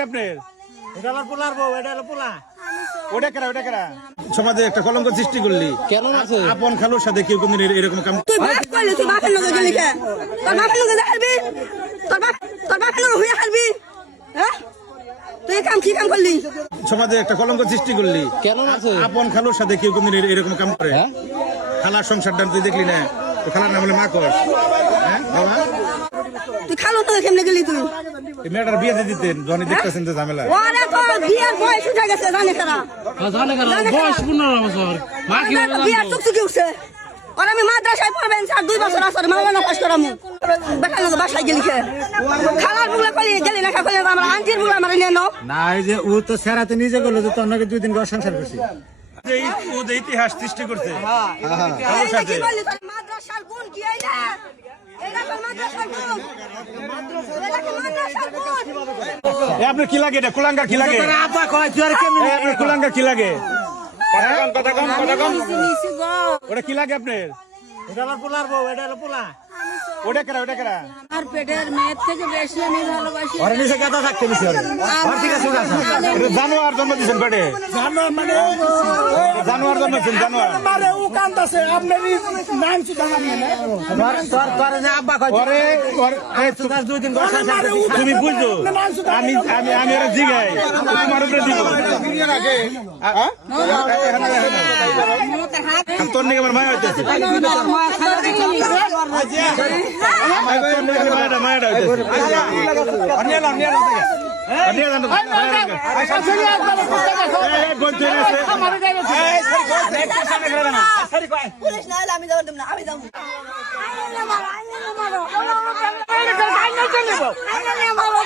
লাগে আপনার? এটা হলো পোলার বউ, এটা হলো পোলা। ওটা কেরা সমাজে একটা কলঙ্ক সৃষ্টি করলি কেন আছে? আপন খালুর সাথে কেউ কোনদিন এরকম কাম তুই বাপ কইলি তুই বাপের লগে গেলি কে? তোর বাপের লগে যাবি? তোর বাপের লগে হইয়া খেলবি? হ্যাঁ? তুই এই কাম কি কাম করলি? সমাজে একটা কলঙ্ক সৃষ্টি করলি কেন আছে? আপন খালুর সাথে কেউ কোনদিন এরকম কাম করে? হ্যাঁ? খালার সংসারটা তুই দেখলি না? তো খালার নাম হলে মা কর। হ্যাঁ বাবা, তুই খালো তো কেমনে গেলি তুই? এই মেয়েটার বিয়ে দিয়ে দিতেন যখন দেখতেছেন যে ঝামেলা। ওরে তো বিয়ের বয়স উঠে গেছে জানে কারা? বয়স 15 বছর। মা কি ওরে তো বিয়ের চুকচুকি উঠছে। আর আমি মাদ্রাসায় পড়বেন 2 বছর আসরে মাওলানা পাস করামু। বেটার লোক বাসায় গেলি কে? খালার বুলা কলি গেলি না কলি আমরা আন্টির বুলা আমরা নিয়ে নাও। না, এই যে ও তো সেরাতে নিজে গেল যে তোর নাকি 2 দিন ঘর সংসার করছি। যে ইতিহাস সৃষ্টি করছে এই যে কি বললি তোর মাদ্রাসার গুণ কি আইলা? এইটা তোর মাদ্রাসার গুণ। এটা কি মাদ্রাসার গুণ? আপনার কি লাগে? এটা কুলাঙ্গার কি লাগে? আব্বা কয় তুই আর কেমনে? আপনার কুলাঙ্গার কি লাগে? কথা কম ওটা কি লাগে আপনার? এটা হলো পোলার বউ, এটা হলো পোলা। ওটা কেরা আর পেটের মেয়ের থেকে বেশি আমি ভালোবাসি। ওরে নিচে গাদা থাকতে দিছি ওরে। ওর থেকে শুন আছে। এটা জানোয়ার জন্ম দিয়েছেন পেটে? জানোয়ার মানে জানোয়ার জন্ম দিয়েছেন জানোয়ার। মারে ও কান্দাছে আপনারই নাম সুদা নামে না। তোর যে আব্বা কয় ওরে তুই 2 দিন ঘর সংসার করছিস। তুমি বুঝছো আমি আমি আমি এরা জিগাই তোমার উপরে দিব তোর নিকে আমার মায়া হইতেছে মায়াটা হইতেছে পুলিশ না হলে আমি যাব না আমি যাব আইনে মারো